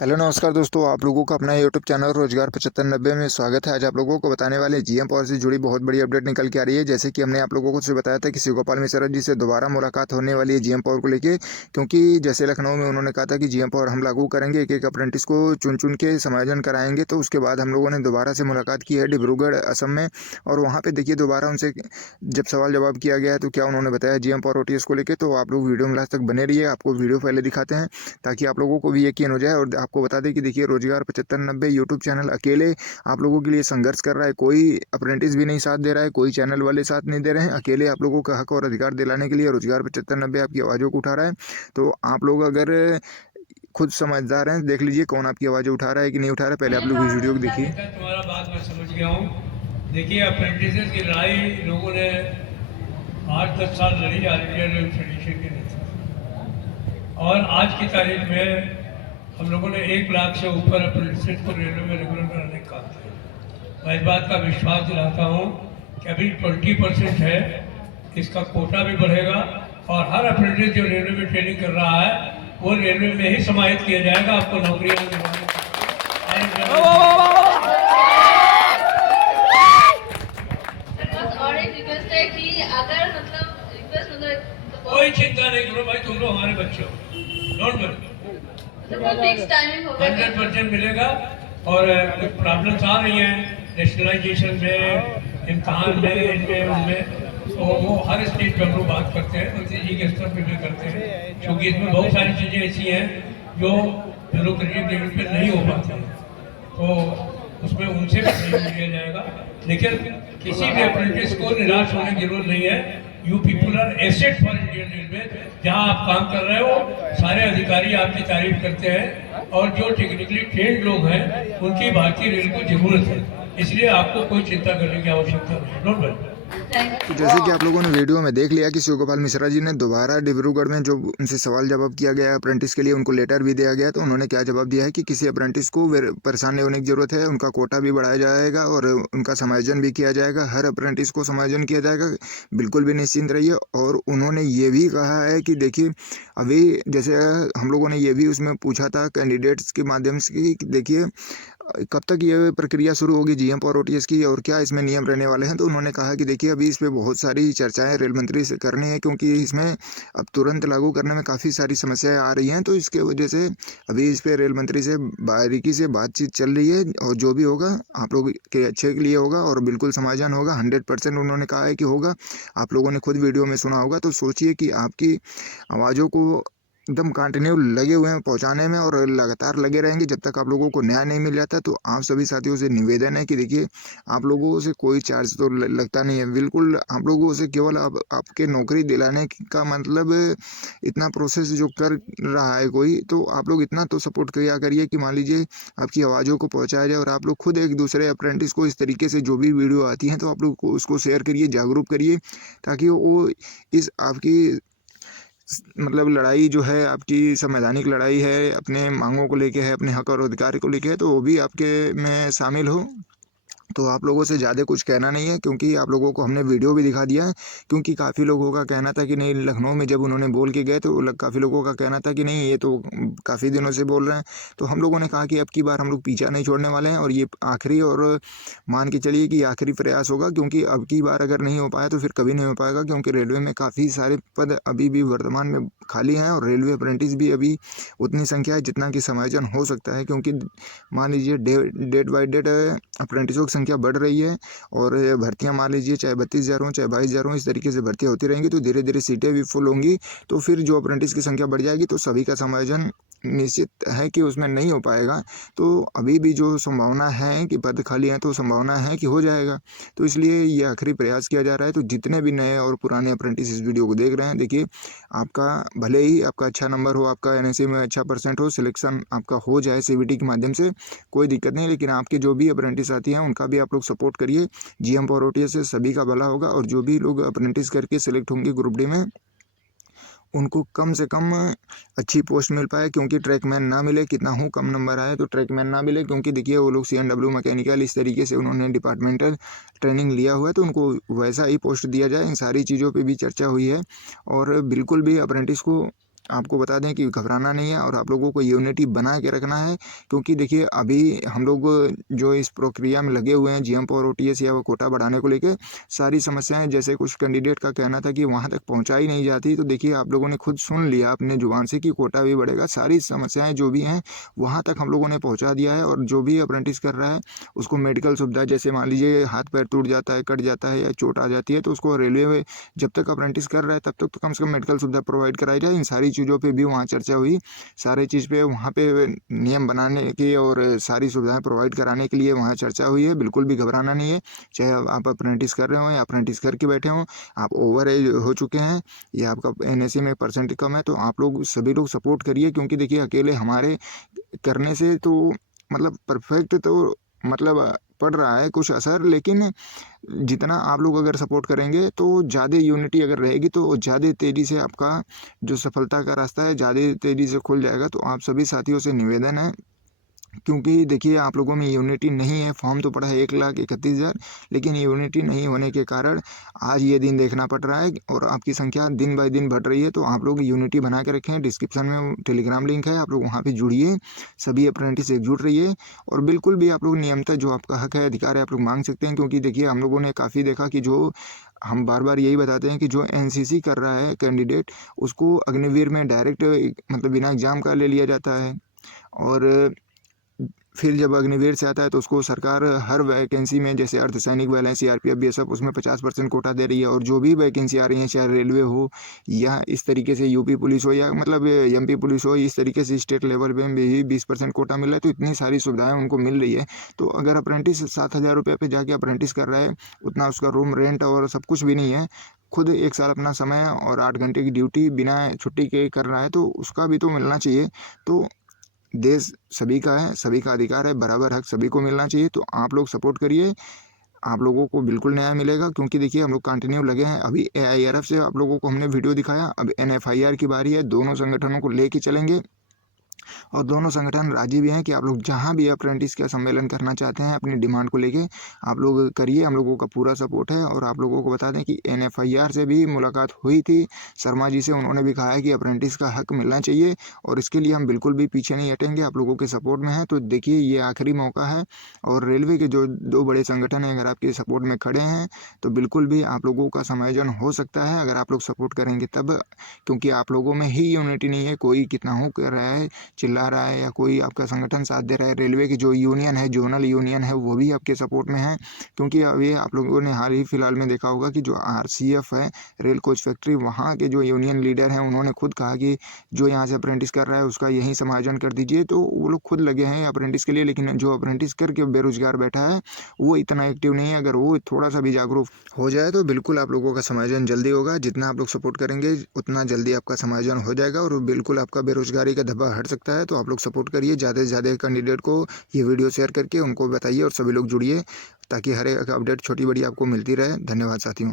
Hello नमस्कार दोस्तों, आप लोगों का अपना यूट्यूब चैनल रोजगार 7590 में स्वागत है। आज आप लोगों को बताने वाले जीएम पावर से जुड़ी बहुत बड़ी अपडेट निकल के आ रही है। जैसे कि हमने आप लोगों को बताया था कि शिव गोपाल मिश्रा जी से दोबारा मुलाकात होने वाली है जीएम पावर को लेके, क्योंकि जैसे लखनऊ में उन्होंने कहा था कि जीएम पावर हम लागू करेंगे, एक एक अप्रेंटिस को चुन चुन के समायोजन कराएंगे। तो उसके बाद हम लोगों ने दोबारा से मुलाकात की है डिब्रूगढ़ असम में, और वहाँ पे देखिए दोबारा उनसे जब सवाल जवाब किया गया है तो क्या उन्होंने बताया जीएम पावर ओटीएस को लेकर। तो आप लोग वीडियो में लास्ट तक बने रहिए, आपको वीडियो पहले दिखाते हैं ताकि आप लोगों को भी यकीन हो जाए। और आपको बता दें कि देखिए रोजगार 7590 यूट्यूब चैनल अकेले आप लोगों के लिए संघर्ष कर रहा है। कोई अप्रेंटिस भी नहीं साथ दे रहा है, कोई चैनल वाले साथ नहीं दे रहे हैं। अकेले आप लोगों का हक और अधिकार दिलाने के लिए रोजगार 7590 आपकी आवाज़ों को उठा रहा है। तो आप लोग अगर खुद समझदार हैं, देख लीजिए कौन आपकी आवाज़ें उठा रहा है कि नहीं उठा रहा है। पहले आप लोग इस वीडियो को देखिए। तुम्हारा बात मैं समझ गया हूँ। देखिए, अप्रेंटिस की लड़ाई लोगों ने 8-10 साल लड़ी ऑल इंडिया रेलवे फेडरेशन के नेतृत्व, और आज की तारीख में हम लोगों ने 1 लाख से ऊपर अप्रेंटिस को रेलवे में रेगुलर कराने का काम किया। मैं इस बात का विश्वास दिलाता हूँ कि अभी 20% है, इसका कोटा भी बढ़ेगा और हर अप्रेंटिस जो रेलवे में ट्रेनिंग कर रहा है वो रेलवे में ही समाहित किया जाएगा। आपको नौकरियाँ दिलवाने कोई चिंता नहीं करो भाई, तुम लोग हमारे बच्चे हो, डोंट वरी, 100% मिलेगा। और कुछ प्रॉब्लम्स आ रही हैं नेशनलाइजेशन में, इम्तहान में, इनमें उनमें, तो वो हर स्टेज पर हम लोग बात करते हैं, मंत्री जी के स्तर पर भी करते हैं, क्योंकि इसमें बहुत सारी चीज़ें ऐसी हैं जो ब्यूरोक्रेटिक लेवल पे नहीं हो पाती हैं, तो उसमें उनसे भी सहयोग लिया जाएगा। लेकिन किसी भी अप्रेंटिस को निराश होने की जरूरत नहीं है। You people are asset for Indian railway. जहाँ आप काम कर रहे हो सारे अधिकारी आपकी तारीफ करते हैं, और जो टेक्निकली ट्रेंड लोग हैं उनकी भारतीय रेल को जरूरत है, इसलिए आपको कोई चिंता करने की आवश्यकता नहीं। Don't worry. तो जैसे कि आप लोगों ने वीडियो में देख लिया कि शिव गोपाल मिश्रा जी ने दोबारा डिब्रूगढ़ में जो उनसे सवाल जवाब किया गया है अप्रेंटिस के लिए, उनको लेटर भी दिया गया। तो उन्होंने क्या जवाब दिया है कि किसी अप्रेंटिस को परेशान नहीं होने की जरूरत है, उनका कोटा भी बढ़ाया जाएगा और उनका समायोजन भी किया जाएगा, हर अप्रेंटिस को समायोजन किया जाएगा, बिल्कुल भी निश्चिंत रहिए। और उन्होंने ये भी कहा है कि देखिए अभी जैसे हम लोगों ने ये भी उसमें पूछा था कैंडिडेट्स के माध्यम से कि देखिए कब तक ये प्रक्रिया शुरू होगी जीएम पावर ओटीएस की और क्या इसमें नियम रहने वाले हैं। तो उन्होंने कहा कि देखिए अभी इस पे बहुत सारी चर्चाएं रेल मंत्री से करनी है, क्योंकि इसमें अब तुरंत लागू करने में काफ़ी सारी समस्याएं आ रही हैं। तो इसके वजह से अभी इस पे रेल मंत्री से बारीकी से बातचीत चल रही है, और जो भी होगा आप लोग के अच्छे के लिए होगा और बिल्कुल समाधान होगा। 100% उन्होंने कहा है कि होगा। आप लोगों ने खुद वीडियो में सुना होगा। तो सोचिए कि आपकी आवाज़ों को एकदम कंटिन्यू लगे हुए हैं पहुंचाने में, और लगातार लगे रहेंगे जब तक आप लोगों को न्याय नहीं मिल जाता। तो आप सभी साथियों से निवेदन है कि देखिए आप लोगों से कोई चार्ज तो लगता नहीं है, बिल्कुल आप लोगों से केवल आपके नौकरी दिलाने का मतलब इतना प्रोसेस जो कर रहा है कोई, तो आप लोग इतना तो सपोर्ट किया करिए कि मान लीजिए आपकी आवाज़ों को पहुँचाया जाए। और आप लोग खुद एक दूसरे अप्रेंटिस को इस तरीके से जो भी वीडियो आती हैं तो आप लोग को उसको शेयर करिए, जागरूक करिए, ताकि वो इस आपकी मतलब लड़ाई जो है आपकी संवैधानिक लड़ाई है, अपने मांगों को लेके है, अपने हक और अधिकार को लेके है, तो वो भी आपके में शामिल हो। तो आप लोगों से ज़्यादा कुछ कहना नहीं है, क्योंकि आप लोगों को हमने वीडियो भी दिखा दिया है। क्योंकि काफ़ी लोगों का कहना था कि नहीं, लखनऊ में जब उन्होंने बोल के गए तो काफ़ी लोगों का कहना था कि नहीं ये तो काफ़ी दिनों से बोल रहे हैं। तो हम लोगों ने कहा कि अब की बार हम लोग पीछा नहीं छोड़ने वाले हैं, और ये आखिरी और मान के चलिए कि आखिरी प्रयास होगा। क्योंकि अब की बार अगर नहीं हो पाया तो फिर कभी नहीं हो पाएगा, क्योंकि रेलवे में काफ़ी सारे पद अभी भी वर्तमान में खाली हैं, और रेलवे अप्रेंटिस भी अभी उतनी संख्या है जितना कि समायोजन हो सकता है। क्योंकि मान लीजिए डेट बाई डेट अप्रेंटिसों की संख्या बढ़ रही है, और भर्तियां मान लीजिए चाहे 32,000 हो चाहे 22,000 हो, इस तरीके से भर्तियां होती रहेंगी। तो धीरे धीरे सीटें भी फुल होंगी, तो फिर जो अप्रेंटिस की संख्या बढ़ जाएगी तो सभी का समायोजन निश्चित है कि उसमें नहीं हो पाएगा। तो अभी भी जो संभावना है कि पद खाली हैं तो संभावना है कि हो जाएगा। तो इसलिए ये आखिरी प्रयास किया जा रहा है। तो जितने भी नए और पुराने अप्रेंटिस इस वीडियो को देख रहे हैं, देखिए आपका भले ही आपका अच्छा नंबर हो, आपका एनएसए में अच्छा परसेंट हो, सिलेक्शन आपका हो जाए सीबीटी के माध्यम से, कोई दिक्कत नहीं। लेकिन आपके जो भी अप्रेंटिस साथी हैं उनका भी आप लोग सपोर्ट करिए। जीएम पावर ओटीएस से सभी का भला होगा, और जो भी लोग अप्रेंटिस करके सिलेक्ट होंगे ग्रुप डी में उनको कम से कम अच्छी पोस्ट मिल पाए। क्योंकि ट्रैकमैन ना मिले, कितना हूँ कम नंबर आए तो ट्रैकमैन ना मिले, क्योंकि देखिए वो लोग सीएनडब्ल्यू मैकेनिकल इस तरीके से उन्होंने डिपार्टमेंटल ट्रेनिंग लिया हुआ है, तो उनको वैसा ही पोस्ट दिया जाए। इन सारी चीज़ों पे भी चर्चा हुई है, और बिल्कुल भी अप्रेंटिस को आपको बता दें कि घबराना नहीं है और आप लोगों को यूनिटी बना के रखना है, क्योंकि देखिए अभी हम लोग जो इस प्रक्रिया में लगे हुए हैं जीएम और ओटीएस या कोटा बढ़ाने को लेके सारी समस्याएं, जैसे कुछ कैंडिडेट का कहना था कि वहां तक पहुंचाई नहीं जाती, तो देखिए आप लोगों ने खुद सुन लिया अपने जुबान से कि कोटा भी बढ़ेगा। सारी समस्याएं जो भी हैं वहां तक हम लोगों ने पहुंचा दिया है, और जो भी अप्रेंटिस कर रहा है उसको मेडिकल सुविधा, जैसे मान लीजिए हाथ पैर टूट जाता है, कट जाता है या चोट आ जाती है, तो उसको रेलवे में जब तक अप्रेंटिस कर रहा है तब तक तो कम से कम मेडिकल सुविधा प्रोवाइड कराई जाए। इन सारी चीज़ों पे भी वहाँ चर्चा हुई, सारी चीज़ पे वहाँ पे नियम बनाने की और सारी सुविधाएं प्रोवाइड कराने के लिए वहाँ चर्चा हुई है। बिल्कुल भी घबराना नहीं है, चाहे आप अप्रेंटिस कर रहे हो या अप्रेंटिस करके बैठे हों, आप ओवर एज हो चुके हैं या आपका एनएससी में परसेंट कम है, तो आप लोग सभी लोग सपोर्ट करिए, क्योंकि देखिए अकेले हमारे करने से तो मतलब परफेक्ट तो मतलब पड़ रहा है कुछ असर, लेकिन जितना आप लोग अगर सपोर्ट करेंगे तो ज़्यादा यूनिटी अगर रहेगी तो ज़्यादा तेज़ी से आपका जो सफलता का रास्ता है ज़्यादा तेज़ी से खुल जाएगा। तो आप सभी साथियों से निवेदन है, क्योंकि देखिए आप लोगों में यूनिटी नहीं है, फॉर्म तो पड़ा है 1,31,000, लेकिन यूनिटी नहीं होने के कारण आज ये दिन देखना पड़ रहा है और आपकी संख्या दिन बाय दिन बढ़ रही है। तो आप लोग यूनिटी बना के रखें, डिस्क्रिप्शन में टेलीग्राम लिंक है, आप लोग वहाँ पे जुड़िए, सभी अप्रेंटिस एकजुट रहिए और बिल्कुल भी आप लोग नियमतः जो आपका हक है, अधिकार है, आप लोग मांग सकते हैं। क्योंकि देखिए हम लोगों ने काफ़ी देखा कि जो हम बार-बार यही बताते हैं कि जो एनसीसी कर रहा है कैंडिडेट, उसको अग्निवीर में डायरेक्ट मतलब बिना एग्ज़ाम का ले लिया जाता है, और फिर जब अग्निवीर से आता है तो उसको सरकार हर वैकेंसी में, जैसे अर्धसैनिक बल है, सीआरपीएफ, बीएसएफ, उसमें 50% कोटा दे रही है, और जो भी वैकेंसी आ रही है, चाहे रेलवे हो या इस तरीके से यूपी पुलिस हो या मतलब एमपी पुलिस हो, इस तरीके से स्टेट लेवल पे भी 20% कोटा मिल रहा है। तो इतनी सारी सुविधाएं उनको मिल रही है। तो अगर अप्रेंटिस 7,000 रुपये पे जाके अप्रेंटिस कर रहा है, उतना उसका रूम रेंट और सब कुछ भी नहीं है, खुद 1 साल अपना समय और 8 घंटे की ड्यूटी बिना छुट्टी के कर रहा है, तो उसका भी तो मिलना चाहिए। तो देश सभी का है, सभी का अधिकार है, बराबर हक सभी को मिलना चाहिए। तो आप लोग सपोर्ट करिए, आप लोगों को बिल्कुल न्याय मिलेगा, क्योंकि देखिए हम लोग कंटिन्यू लगे हैं। अभी एआईआरएफ से आप लोगों को हमने वीडियो दिखाया, अब एनएफआईआर की बारी है। दोनों संगठनों को लेके चलेंगे और दोनों संगठन राजी भी हैं कि आप लोग जहां भी अप्रेंटिस का सम्मेलन करना चाहते हैं अपनी डिमांड को लेके आप लोग करिए, हम लोगों का पूरा सपोर्ट है। और आप लोगों को बता दें कि एनएफआईआर से भी मुलाकात हुई थी शर्मा जी से, उन्होंने भी कहा है कि अप्रेंटिस का हक मिलना चाहिए और इसके लिए हम बिल्कुल भी पीछे नहीं हटेंगे, आप लोगों के सपोर्ट में है। तो देखिए ये आखिरी मौका है, और रेलवे के जो 2 बड़े संगठन हैं अगर आपके सपोर्ट में खड़े हैं तो बिल्कुल भी आप लोगों का समायोजन हो सकता है, अगर आप लोग सपोर्ट करेंगे तब। क्योंकि आप लोगों में ही यूनिटी नहीं है, कोई कितना हो कर रहा है, चिल्ला रहा है, या कोई आपका संगठन साथ दे रहा है। रेलवे की जो यूनियन है, जोनल यूनियन है, वो भी आपके सपोर्ट में है। क्योंकि अभी आप लोगों ने हाल ही फिलहाल में देखा होगा कि जो आरसीएफ है, रेल कोच फैक्ट्री, वहाँ के जो यूनियन लीडर हैं उन्होंने खुद कहा कि जो यहाँ से अप्रेंटिस कर रहा है उसका यहीं समायोजन कर दीजिए। तो वो लोग खुद लगे हैं अप्रेंटिस के लिए, लेकिन जो अप्रेंटिस करके बेरोजगार बैठा है वो इतना एक्टिव नहीं है। अगर वो थोड़ा सा भी जागरूक हो जाए तो बिल्कुल आप लोगों का समायोजन जल्दी होगा। जितना आप लोग सपोर्ट करेंगे उतना जल्दी आपका समायोजन हो जाएगा और बिल्कुल आपका बेरोजगारी का धब्बा हट सकता है। तो आप लोग सपोर्ट करिए, ज़्यादा से ज़्यादा कैंडिडेट को ये वीडियो शेयर करके उनको बताइए और सभी लोग जुड़िए, ताकि हर एक अपडेट छोटी बड़ी आपको मिलती रहे। धन्यवाद साथियों।